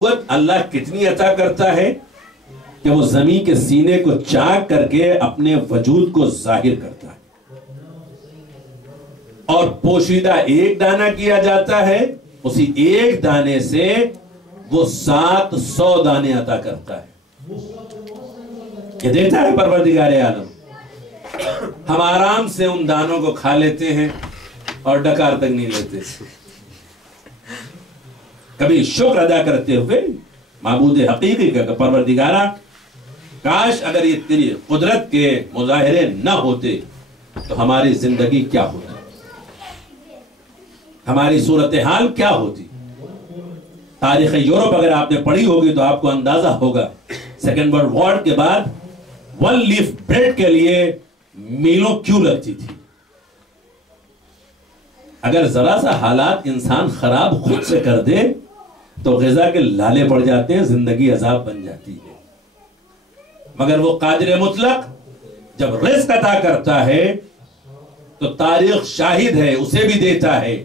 قوت اللہ کتنی عطا کرتا ہے کہ وہ زمین کے سینے کو چاک کر کے اپنے وجود کو ظاہر کرتا ہے، اور پوشیدہ ایک دانہ کیا جاتا ہے، اسی ایک دانے سے وہ 700 دانے عطا کرتا ہے۔ یہ دیتا ہے پروردگار عالم۔ ہم آرام سے ان دانوں کو کھا لیتے ہیں اور ڈکار تک نہیں لیتے، کبھی شکر ادا کرتے ہوئے معبود حقیقی کا پروردگارہ کاش اگر یہ تیری قدرت کے مظاہرے نہ ہوتے تو ہماری زندگی کیا ہوتی، ہماری صورتحال کیا ہوتی۔ تاریخ یورپ اگر آپ نے پڑھی ہوگی تو آپ کو اندازہ ہوگا سیکنڈ ورلڈ وار کے بعد 1 لیف بریڈ کے لیے میلوں کیوں لگتی تھی۔ اگر ذرا سا حالات انسان خراب خود سے کر دے تو غذا کے لالے پڑ جاتے ہیں، زندگی عذاب بن جاتی ہے۔ مگر وہ قادر مطلق جب رزق عطا کرتا ہے تو تاریخ شاہد ہے، اسے بھی دیتا ہے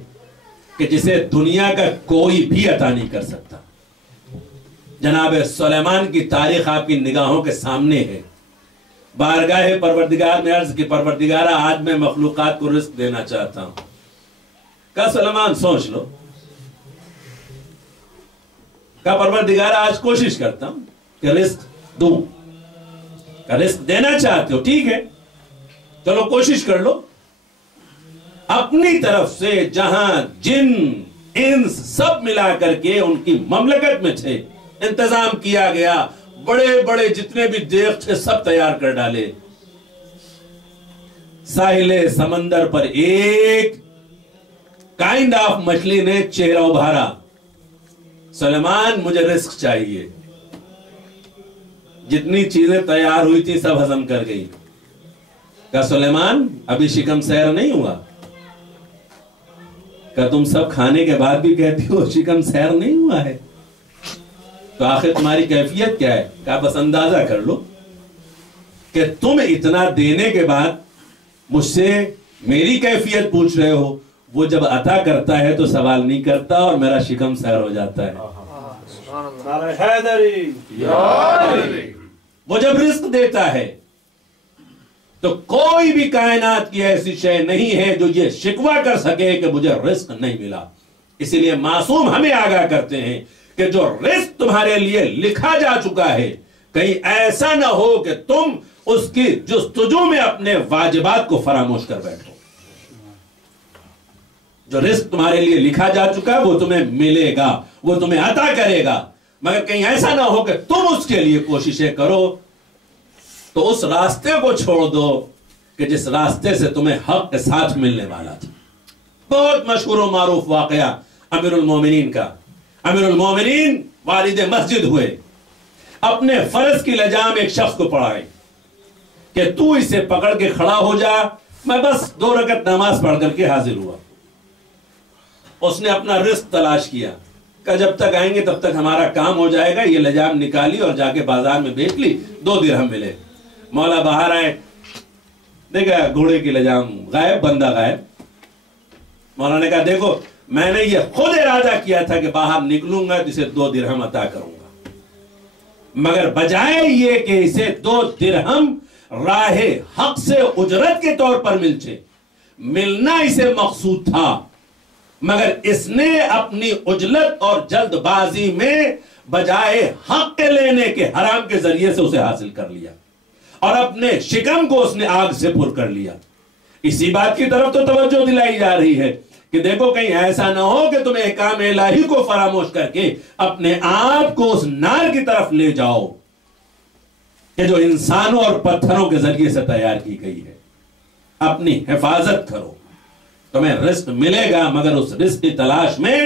کہ جسے دنیا کا کوئی بھی عطا نہیں کر سکتا۔ جناب سلیمان کی تاریخ آپ کی نگاہوں کے سامنے ہے۔ بارگاہ پروردگار نے عرض کی پروردگارہ آج میں مخلوقات کو رزق دینا چاہتا ہوں۔ کہا سلیمان سوچ لو۔ کہا پروردگارہ آج کوشش کرتا ہوں کہ رزق دوں۔ کہ رزق دینا چاہتے ہو، ٹھیک ہے چلو کوشش کر لو۔ اپنی طرف سے جہاں جن انس سب ملا کر کے ان کی مملکت میں تھے انتظام کیا گیا، بڑے بڑے جتنے بھی دیگ تھے سب تیار کر ڈالے۔ ساحل سمندر پر ایک کائنڈ آف مچھلی نے چہرہ ابھارا، سلیمان مجھے رزق چاہیے۔ جتنی چیزیں تیار ہوئی تھی سب ہضم کر گئی۔ کہا سلیمان ابھی شکم سیر نہیں ہوا۔ کہ تم سب کھانے کے بعد بھی کہتی ہو شکم سیر نہیں ہوا ہے، تو آخر تمہاری کیفیت کیا ہے؟ کہا بس اندازہ کر لو کہ تم اتنا دینے کے بعد مجھ سے میری کیفیت پوچھ رہے ہو۔ وہ جب عطا کرتا ہے تو سوال نہیں کرتا اور میرا شکم سیر ہو جاتا ہے۔ وہ جب رزق دیتا ہے تو کوئی بھی کائنات کی ایسی شے نہیں ہے جو یہ شکوہ کر سکے کہ مجھے رزق نہیں ملا۔ اسی لیے معصوم ہمیں آگاہ کرتے ہیں کہ جو رزق تمہارے لیے لکھا جا چکا ہے کہیں ایسا نہ ہو کہ تم اس کی جستجو میں اپنے واجبات کو فراموش کر بیٹھو۔ جو رزق تمہارے لیے لکھا جا چکا ہے وہ تمہیں ملے گا، وہ تمہیں عطا کرے گا، مگر کہیں ایسا نہ ہو کہ تم اس کے لیے کوششیں کرو تو اس راستے کو چھوڑ دو کہ جس راستے سے تمہیں حق کے ساتھ ملنے والا تھا۔ بہت مشہور و معروف واقعہ امیر المومنین کا۔ امیر المومنین والد مسجد ہوئے، اپنے فرض کی لجام ایک شخص کو پڑھائے کہ تو اسے پکڑ کے کھڑا ہو جا، میں بس 2 رکعت نماز پڑھ کر کے حاضر ہوا۔ اس نے اپنا رزق تلاش کیا کہ جب تک آئیں گے تب تک ہمارا کام ہو جائے گا۔ یہ لجام نکالی اور جا کے بازار میں بیچ لی، 2 درہم ملے۔ مولا باہر آئے، دیکھا گھوڑے کی لجام غائب، بندہ غائب۔ مولا نے کہا دیکھو میں نے یہ خود ارادہ کیا تھا کہ باہر نکلوں گا جسے 2 درہم عطا کروں گا، مگر بجائے یہ کہ اسے 2 درہم راہ حق سے اجرت کے طور پر ملنا اسے مقصود تھا، مگر اس نے اپنی عجلت اور جلد بازی میں بجائے حق کے لینے کے حرام کے ذریعے سے اسے حاصل کر لیا اور اپنے شکم کو اس نے آگ سے پر کر لیا۔ اسی بات کی طرف تو توجہ دلائی جا رہی ہے کہ دیکھو کہیں ایسا نہ ہو کہ تم احکام الہی کو فراموش کر کے اپنے آپ کو اس نار کی طرف لے جاؤ کہ جو انسانوں اور پتھروں کے ذریعے سے تیار کی گئی ہے۔ اپنی حفاظت کرو، تمہیں رزق ملے گا، مگر اس رزق کی تلاش میں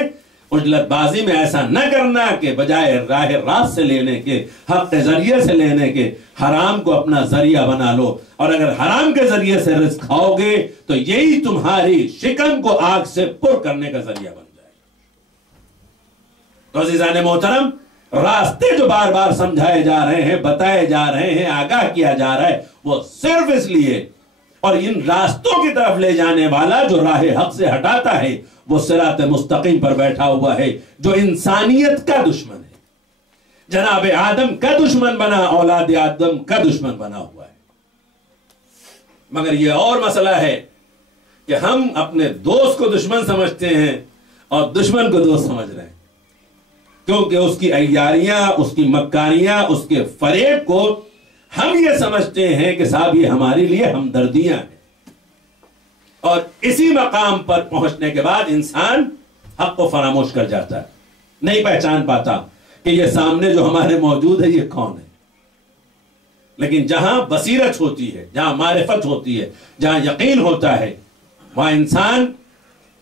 عجلت بازی میں ایسا نہ کرنا کہ بجائے راہ راست سے لینے کے، حق کے ذریعے سے لینے کے، حرام کو اپنا ذریعہ بنا لو، اور اگر حرام کے ذریعے سے رزق کھاؤ گے تو یہی تمہاری شکم کو آگ سے پر کرنے کا ذریعہ بن جائے گا۔ تو عزیزان محترم، راستے جو بار بار سمجھائے جا رہے ہیں، بتائے جا رہے ہیں، آگاہ کیا جا رہا ہے، وہ صرف اس لیے، اور ان راستوں کی طرف لے جانے والا جو راہ حق سے ہٹاتا ہے وہ صراط مستقیم پر بیٹھا ہوا ہے جو انسانیت کا دشمن ہے۔ جناب آدم کا دشمن بنا، اولاد آدم کا دشمن بنا ہوا ہے۔ مگر یہ اور مسئلہ ہے کہ ہم اپنے دوست کو دشمن سمجھتے ہیں اور دشمن کو دوست سمجھ رہے ہیں، کیونکہ اس کی عیاریاں، اس کی مکاریاں، اس کے فریب کو ہم یہ سمجھتے ہیں کہ صاحب یہ ہمارے لیے ہمدردیاں ہیں، اور اسی مقام پر پہنچنے کے بعد انسان حق کو فراموش کر جاتا ہے، نہیں پہچان پاتا کہ یہ سامنے جو ہمارے موجود ہے یہ کون ہے۔ لیکن جہاں بصیرت ہوتی ہے، جہاں معرفت ہوتی ہے، جہاں یقین ہوتا ہے، وہاں انسان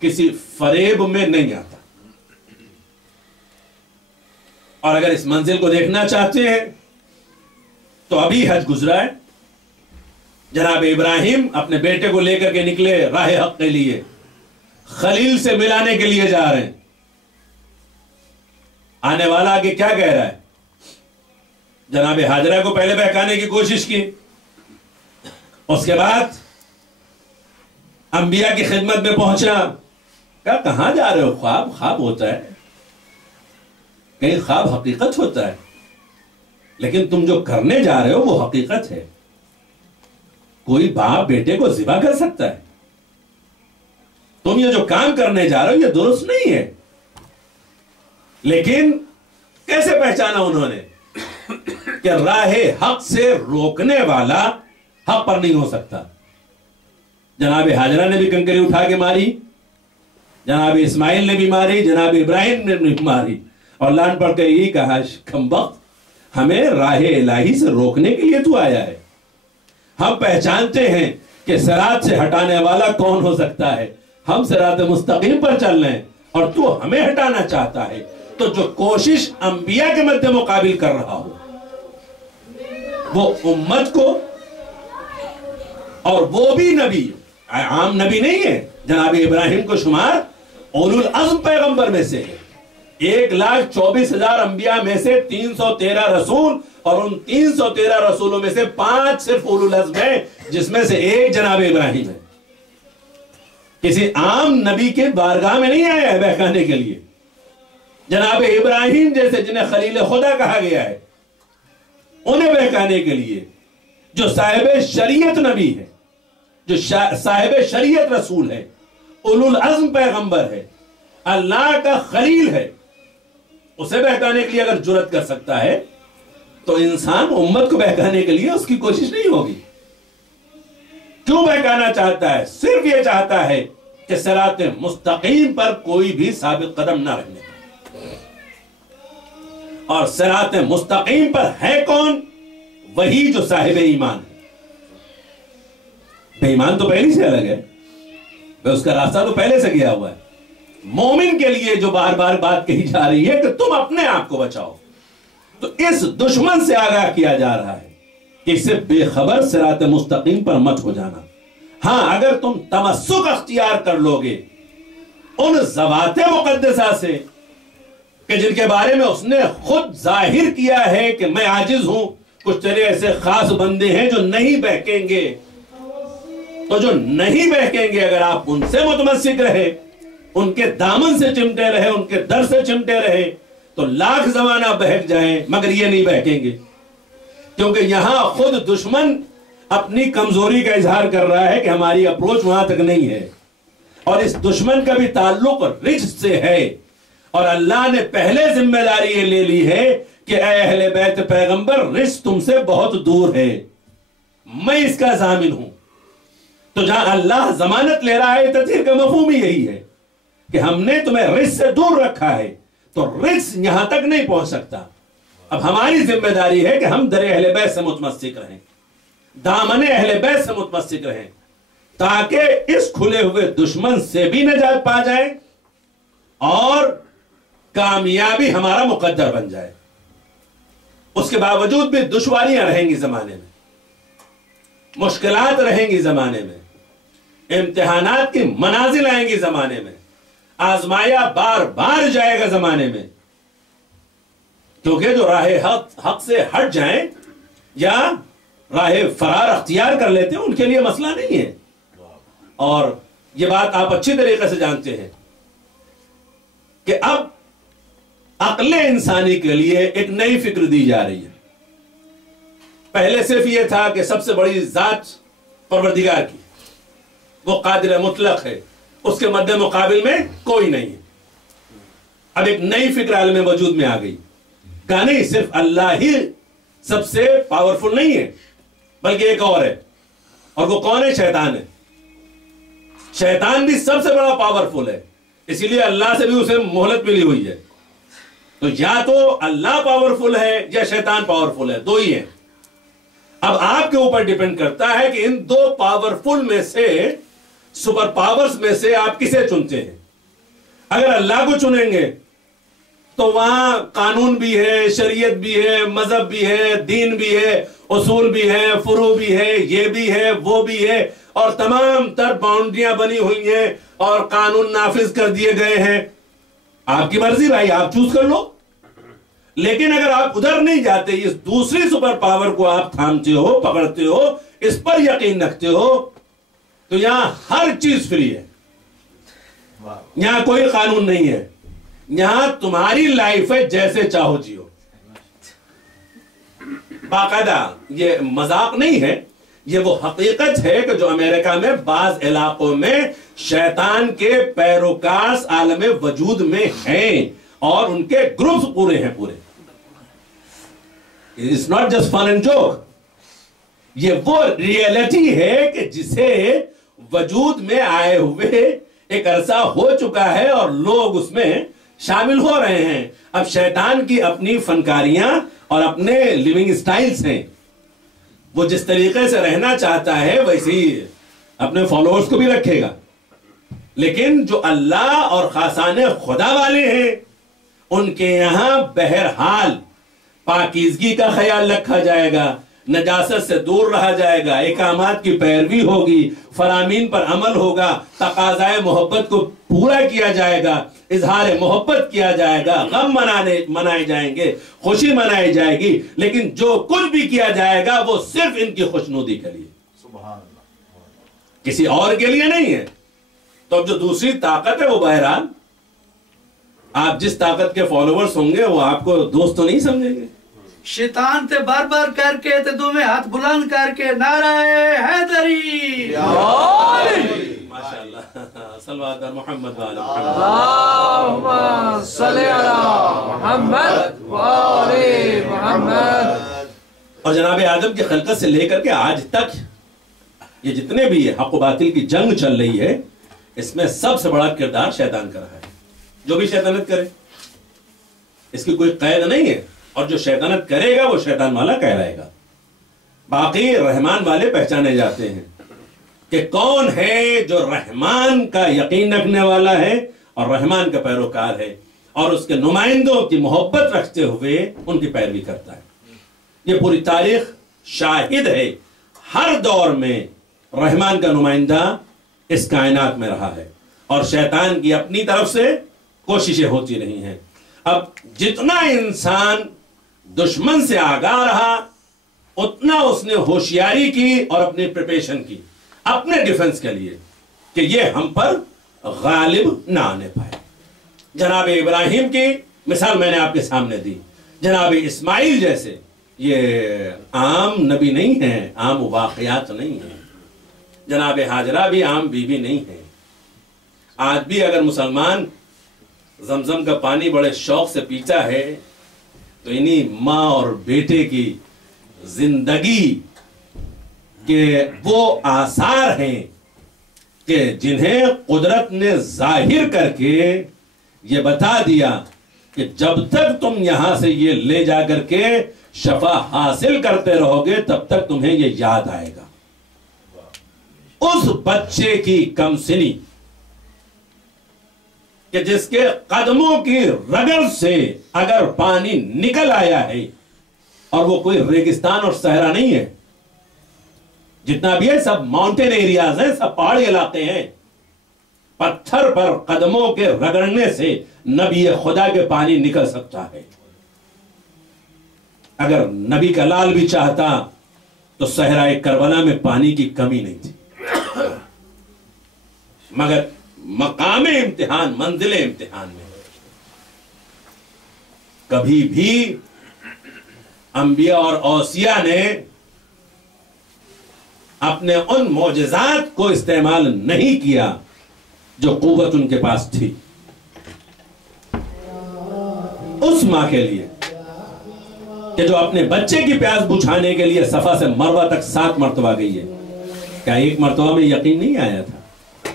کسی فریب میں نہیں آتا۔ اور اگر اس منزل کو دیکھنا چاہتے ہیں تو ابھی حج گزرا ہے، جناب ابراہیم اپنے بیٹے کو لے کر کے نکلے راہ حق کے لیے، خلیل سے ملانے کے لیے جا رہے ہیں۔ آنے والا آگے کیا کہہ رہا ہے؟ جناب ہاجرہ کو پہلے بہکانے کی کوشش کی، اس کے بعد انبیاء کی خدمت میں پہنچا، کہا کہاں جا رہے ہو؟ خواب خواب ہوتا ہے، کہیں خواب حقیقت ہوتا ہے، لیکن تم جو کرنے جا رہے ہو وہ حقیقت ہے۔ کوئی باپ بیٹے کو ذبح کر سکتا ہے؟ تم یہ جو کام کرنے جا رہے ہو یہ درست نہیں ہے۔ لیکن کیسے پہچانا انہوں نے کہ راہ حق سے روکنے والا حق پر نہیں ہو سکتا؟ جناب ہاجرہ نے بھی کنکری اٹھا کے ماری، جناب اسماعیل نے بھی ماری، جناب ابراہیم نے بھی ماری، اور لان پڑھ کے یہی کہا کمبخت ہمیں راہ الہی سے روکنے کے لیے تو آیا ہے۔ ہم پہچانتے ہیں کہ صراط سے ہٹانے والا کون ہو سکتا ہے، ہم صراط مستقیم پر چل رہے ہیں اور تو ہمیں ہٹانا چاہتا ہے۔ تو جو کوشش انبیاء کے مد مقابل کر رہا ہو وہ امت کو، اور وہ بھی نبی، عام نبی نہیں ہے، جناب ابراہیم کو شمار اولو العزم پیغمبر میں سے ہے۔ 1,24,000 انبیاء میں سے 313 رسول، اور ان 313 رسولوں میں سے 5 صرف اولو العزم ہے، جس میں سے ایک جناب ابراہیم ہے۔ کسی عام نبی کے بارگاہ میں نہیں آیا ہے بہکانے کے لیے۔ جناب ابراہیم جیسے جنہیں خلیل خدا کہا گیا ہے، انہیں بہکانے کے لیے، جو صاحب شریعت نبی ہے، جو صاحب شریعت رسول ہے، اولو العزم پیغمبر ہے، اللہ کا خلیل ہے، اسے بہکانے کے لیے اگر جرات کر سکتا ہے تو انسان امت کو بہکانے کے لیے اس کی کوشش نہیں ہوگی۔ کیوں بہکانا چاہتا ہے؟ صرف یہ چاہتا ہے کہ صراط مستقیم پر کوئی بھی ثابت قدم نہ رہنے۔ اور صراط مستقیم پر ہے کون؟ وہی جو صاحب ایمان ہے۔ بے ایمان تو پہلے سے الگ ہے، اس کا راستہ تو پہلے سے گیا ہوا ہے۔ مومن کے لیے جو بار بار بات کہی جا رہی ہے کہ تم اپنے آپ کو بچاؤ، تو اس دشمن سے آگاہ کیا جا رہا ہے کہ اسے بے خبر صراط مستقیم پر مت ہو جانا۔ ہاں اگر تم تمسک اختیار کر لو گے ان ذوات مقدسہ سے کہ جن کے بارے میں اس نے خود ظاہر کیا ہے کہ میں عاجز ہوں، کچھ تیرے ایسے خاص بندے ہیں جو نہیں بہکیں گے، تو جو نہیں بہکیں گے اگر آپ ان سے متمسک رہے، ان کے دامن سے چمٹے رہے، ان کے در سے چمٹے رہے، تو لاکھ زمانہ بہک جائیں مگر یہ نہیں بہکیں گے، کیونکہ یہاں خود دشمن اپنی کمزوری کا اظہار کر رہا ہے کہ ہماری اپروچ وہاں تک نہیں ہے، اور اس دشمن کا بھی تعلق رجس سے ہے، اور اللہ نے پہلے ذمہ داری یہ لے لی ہے کہ اے اہل بیت پیغمبر، رجس تم سے بہت دور ہے، میں اس کا ضامن ہوں۔ تو جہاں اللہ ضمانت لے رہا ہے، تطہیر کا مفہوم ہی یہی ہے کہ ہم نے تمہیں رجس سے دور رکھا ہے، تو رجس یہاں تک نہیں پہنچ سکتا۔ اب ہماری ذمہ داری ہے کہ ہم در اہل بیت سے متمسک رہیں، دامن اہل بیت سے متمسک رہیں، تاکہ اس کھلے ہوئے دشمن سے بھی نجات پا جائیں اور کامیابی ہمارا مقدر بن جائے۔ اس کے باوجود بھی دشواریاں رہیں گی زمانے میں، مشکلات رہیں گی زمانے میں، امتحانات کی منازل آئیں گی زمانے میں، آزمایا بار بار جائے گا زمانے میں، کیونکہ جو راہ حق سے ہٹ جائیں یا راہ فرار اختیار کر لیتے ہیں ان کے لیے مسئلہ نہیں ہے۔ اور یہ بات آپ اچھی طریقے سے جانتے ہیں کہ اب عقل انسانی کے لیے ایک نئی فکر دی جا رہی ہے. پہلے صرف یہ تھا کہ سب سے بڑی ذات پروردگار کی، وہ قادر مطلق ہے، اس کے مد مقابل میں کوئی نہیں ہے. اب ایک نئی فکر عالم وجود میں آ گئی، کہا نہیں صرف اللہ ہی سب سے پاورفل نہیں ہے، بلکہ ایک اور ہے، اور وہ کون ہے؟ شیطان ہے. شیطان بھی سب سے بڑا پاورفل ہے، اسی لیے اللہ سے بھی اسے مہلت ملی ہوئی ہے. تو یا تو اللہ پاورفل ہے یا شیطان پاورفل ہے، دو ہی ہیں. اب آپ کے اوپر ڈیپینڈ کرتا ہے کہ ان دو پاورفل میں سے، سپر پاورز میں سے آپ کسے چنتے ہیں. اگر اللہ کو چنیں گے تو وہاں قانون بھی ہے، شریعت بھی ہے، مذہب بھی ہے، دین بھی ہے، اصول بھی ہے، فروع بھی ہے، یہ بھی ہے، وہ بھی ہے، اور تمام تر باؤنڈریاں بنی ہوئی ہیں اور قانون نافذ کر دیے گئے ہیں. آپ کی مرضی بھائی، آپ چوز کر لو. لیکن اگر آپ ادھر نہیں جاتے، اس دوسری سپر پاور کو آپ تھامتے ہو، پکڑتے ہو، اس پر یقین رکھتے ہو، تو یہاں ہر چیز فری ہے. یہاں کوئی قانون نہیں ہے، یہاں تمہاری لائف ہے، جیسے چاہو جیو. باقاعدہ یہ مذاق نہیں ہے، یہ وہ حقیقت ہے کہ جو امریکہ میں بعض علاقوں میں شیطان کے پیروکار عالم وجود میں ہیں اور ان کے گروپس پورے ہیں پورے. It's not just fun and joke. یہ وہ ریئلٹی ہے کہ جسے وجود میں آئے ہوئے ایک عرصہ ہو چکا ہے اور لوگ اس میں شامل ہو رہے ہیں. اب شیطان کی اپنی فنکاریاں اور اپنے لیونگ سٹائلز ہیں. وہ جس طریقے سے رہنا چاہتا ہے ویسے ہی اپنے فالوورز کو بھی رکھے گا. لیکن جو اللہ اور خاصان خدا والے ہیں ان کے یہاں بہرحال پاکیزگی کا خیال رکھا جائے گا، نجاست سے دور رہا جائے گا، احکامات کی پیروی ہوگی، فرامین پر عمل ہوگا، تقاضائے محبت کو پورا کیا جائے گا، اظہار محبت کیا جائے گا، غم منائے جائیں گے، خوشی منائی جائے گی. لیکن جو کچھ بھی کیا جائے گا وہ صرف ان کی خوشنودی کے لیے، سبحان اللہ، کسی اور کے لیے نہیں ہے. تو اب جو دوسری طاقت ہے وہ بہرحال آپ جس طاقت کے فالوورز ہوں گے وہ آپ کو دوست تو نہیں سمجھیں گے. شیطان تے بار بار کر کے تے دو میں ہاتھ بلند کر کے نعرہ حیدری ماشاءاللہ صلوات محمد وعلی اللہم صلی علی محمد وعلی محمد. اور جناب آدم کی خلقت سے لے کر کے آج تک یہ جتنے بھی حق و باطل کی جنگ چل رہی ہے اس میں سب سے بڑا کردار شیطان کا رہا ہے. جو بھی شیطانت کرے اس کی کوئی قید نہیں ہے، اور جو شیطانت کرے گا وہ شیطان والا کہلائے گا. باقی رحمان والے پہچانے جاتے ہیں کہ کون ہے جو رحمان کا یقین رکھنے والا ہے اور رحمان کا پیروکار ہے اور اس کے نمائندوں کی محبت رکھتے ہوئے ان کی پیروی کرتا ہے. یہ پوری تاریخ شاہد ہے، ہر دور میں رحمان کا نمائندہ اس کائنات میں رہا ہے اور شیطان کی اپنی طرف سے کوششیں ہوتی رہی ہیں. اب جتنا انسان دشمن سے آگاہ رہا اتنا اس نے ہوشیاری کی اور اپنی پریپریشن کی اپنے ڈیفنس کے لیے کہ یہ ہم پر غالب نہ آنے پائے. جناب ابراہیم کی مثال میں نے آپ کے سامنے دی. جناب اسماعیل جیسے یہ عام نبی نہیں ہیں، عام واقعات نہیں ہیں. جناب حاجرہ بھی عام بیوی نہیں ہے. آج بھی اگر مسلمان زمزم کا پانی بڑے شوق سے پیتا ہے تو انہی ماں اور بیٹے کی زندگی کے وہ آثار ہیں کہ جنہیں قدرت نے ظاہر کر کے یہ بتا دیا کہ جب تک تم یہاں سے یہ لے جا کر کے شفا حاصل کرتے رہو گے تب تک تمہیں یہ یاد آئے گا. اس بچے کی کم سنی کہ جس کے قدموں کی رگڑ سے اگر پانی نکل آیا ہے اور وہ کوئی ریگستان اور صحرا نہیں ہے، جتنا بھی ہے سب ماؤنٹین ایریاز ہیں، سب پہاڑی علاقے ہیں، پتھر پر قدموں کے رگڑنے سے نبی خدا کے پانی نکل سکتا ہے. اگر نبی کا لال بھی چاہتا تو صحرائے کربلا میں پانی کی کمی نہیں تھی، مگر مقام امتحان، منزل امتحان میں. کبھی بھی انبیاء اور اوصیاء نے اپنے ان معجزات کو استعمال نہیں کیا جو قوت ان کے پاس تھی اس ماں کے لیے کہ جو اپنے بچے کی پیاس بجھانے کے لیے صفا سے مروہ تک 7 مرتبہ گئی ہے. کیا ایک مرتبہ میں یقین نہیں آیا تھا؟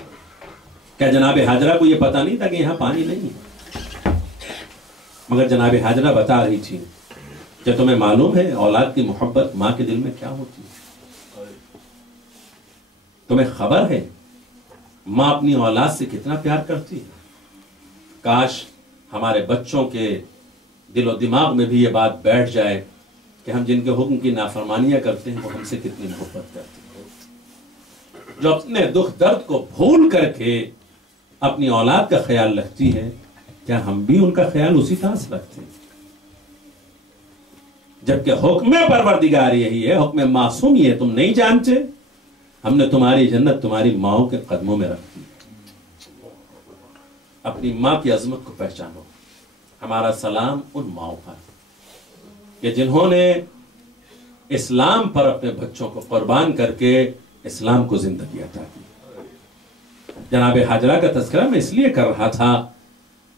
کیا جناب حاجرہ کو یہ پتا نہیں تھا کہ یہاں پانی نہیں ہے؟ مگر جناب حاجرہ بتا رہی تھی کہ تمہیں معلوم ہے اولاد کی محبت ماں کے دل میں کیا ہوتی ہے؟ تمہیں خبر ہے ماں اپنی اولاد سے کتنا پیار کرتی ہے؟ کاش ہمارے بچوں کے دل و دماغ میں بھی یہ بات بیٹھ جائے کہ ہم جن کے حکم کی نافرمانیاں کرتے ہیں وہ ہم سے کتنی محبت کرتے ہیں. جو اپنے دکھ درد کو بھول کر کے اپنی اولاد کا خیال رکھتی ہے، کیا ہم بھی ان کا خیال اسی طرح سے رکھتے ہیں؟ جبکہ حکم پروردگار یہی ہے، حکم معصوم یہ ہے. تم نہیں جانتے ہم نے تمہاری جنت تمہاری ماؤں کے قدموں میں رکھ دی. اپنی ماں کی عظمت کو پہچانو. ہمارا سلام ان ماؤں پر کہ جنہوں نے اسلام پر اپنے بچوں کو قربان کر کے اسلام کو زندگی عطا کی. جناب حاجرہ کا تذکرہ میں اس لیے کر رہا تھا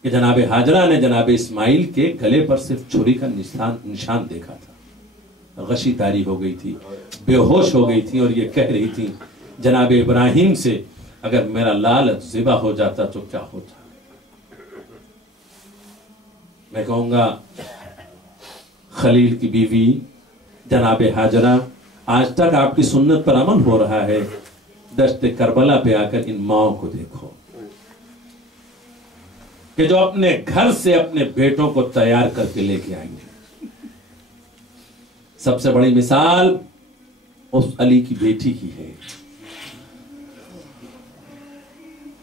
کہ جناب حاجرہ نے جناب اسماعیل کے گلے پر صرف چھری کا نشان دیکھا تھا. غشی طاری ہو گئی تھی، بے ہوش ہو گئی تھی اور یہ کہہ رہی تھی جناب ابراہیم سے اگر میرا لال ذبح ہو جاتا تو کیا ہوتا. میں کہوں گا خلیل کی بیوی جناب حاجرہ، آج تک آپ کی سنت پر عمل ہو رہا ہے. دشت کربلا پہ آ کر ان ماؤں کو دیکھو کہ جو اپنے گھر سے اپنے بیٹوں کو تیار کر کے لے کے آئیں گے. سب سے بڑی مثال اس علی کی بیٹی کی ہے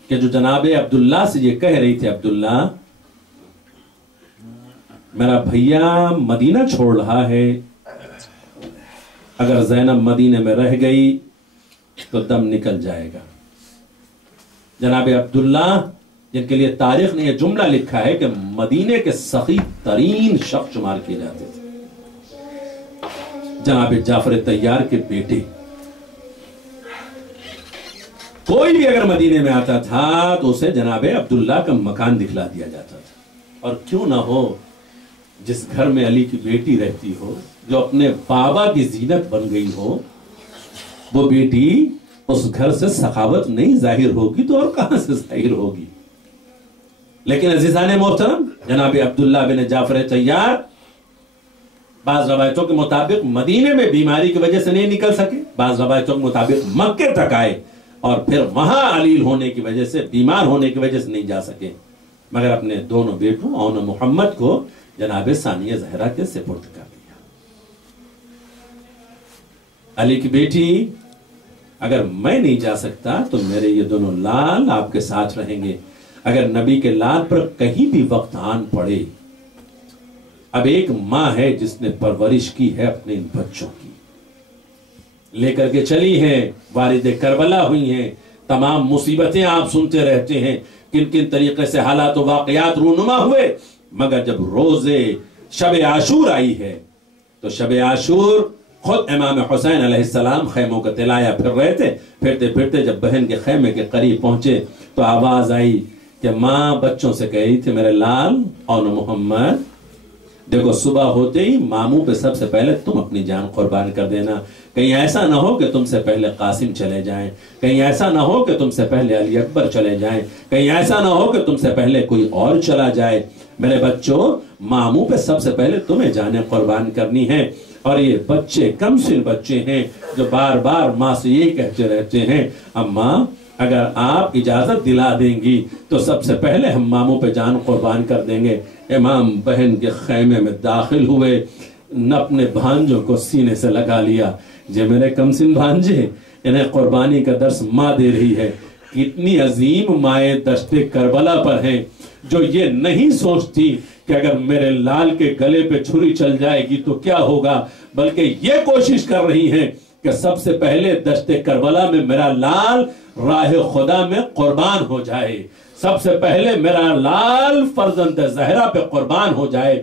کہ جو جناب عبداللہ سے یہ کہہ رہی تھی عبداللہ میرا بھیا مدینہ چھوڑ رہا ہے، اگر زینب مدینے میں رہ گئی تو دم نکل جائے گا. جناب عبداللہ جن کے لیے تاریخ نے یہ جملہ لکھا ہے کہ مدینے کے سخی ترین شخص شمار کیے جاتے تھے. جناب جعفر طیار کے بیٹے. کوئی بھی اگر مدینے میں آتا تھا تو اسے جناب عبداللہ کا مکان دکھلا دیا جاتا تھا. اور کیوں نہ ہو جس گھر میں علی کی بیٹی رہتی ہو، جو اپنے بابا کی زینت بن گئی ہو، وہ بیٹی اس گھر سے سخاوت نہیں ظاہر ہوگی تو اور کہاں سے ظاہر ہوگی. لیکن عزیزان محترم جناب عبداللہ بن جعفر طیار بعض روایتوں کے مطابق مدینے میں بیماری کی وجہ سے نہیں نکل سکے، بعض روایتوں کے مطابق مکے تک آئے اور پھر وہاں علیل ہونے کی وجہ سے، بیمار ہونے کی وجہ سے نہیں جا سکے، مگر اپنے دونوں بیٹوں اون محمد کو جناب ثانیہ زہرا کے سپرد کر دیا. علی کی بیٹی اگر میں نہیں جا سکتا تو میرے یہ دونوں لال آپ کے ساتھ رہیں گے. اگر نبی کے لال پر کہیں بھی وقت آن پڑے، اب ایک ماں ہے جس نے پرورش کی ہے اپنے ان بچوں کی، لے کر کے چلی ہیں، والد کربلا ہوئی ہیں، تمام مصیبتیں آپ سنتے رہتے ہیں کن کن طریقے سے حالات و واقعات رونما ہوئے. مگر جب روز شب عاشور آئی ہے تو شب عاشور خود امام حسین علیہ السلام خیموں کا تلایا پھر رہے تھے. پھرتے پھرتے جب بہن کے خیمے کے قریب پہنچے تو آواز آئی کہ ماں بچوں سے کہی تھی میرے لال اون محمد دیکھو صبح ہوتے ہی ماموں پہ سب سے پہلے تم اپنی جان قربان کر دینا. کہیں ایسا نہ ہو کہ تم سے پہلے قاسم چلے جائیں، کہیں ایسا نہ ہو کہ تم سے پہلے علی اکبر چلے جائیں، کہیں ایسا نہ ہو کہ تم سے پہلے کوئی اور چلا جائے. میرے بچوں ماموں پہ سب سے پہلے تمہیں جانیں قربان کرنی ہے. اور یہ بچے کم سن بچے ہیں جو بار بار ماں سے یہ کہتے رہتے ہیں اماں اگر آپ اجازت دلا دیں گی تو سب سے پہلے ہم ماموں پہ جان قربان کر دیں گے. امام بہن کے خیمے میں داخل ہوئے، نہ اپنے بھانجوں کو سینے سے لگا لیا. جو میرے کمسن بھانجے انہیں قربانی کا درس ماں دے رہی ہے. کتنی عظیم مائیں دشت کربلا پر ہیں جو یہ نہیں سوچتی کہ اگر میرے لال کے گلے پہ چھری چل جائے گی تو کیا ہوگا، بلکہ یہ کوشش کر رہی ہیں کہ سب سے پہلے دشت کربلا میں میرا لال راہ خدا میں قربان ہو جائے، سب سے پہلے میرا لال فرزند زہرا پہ قربان ہو جائے.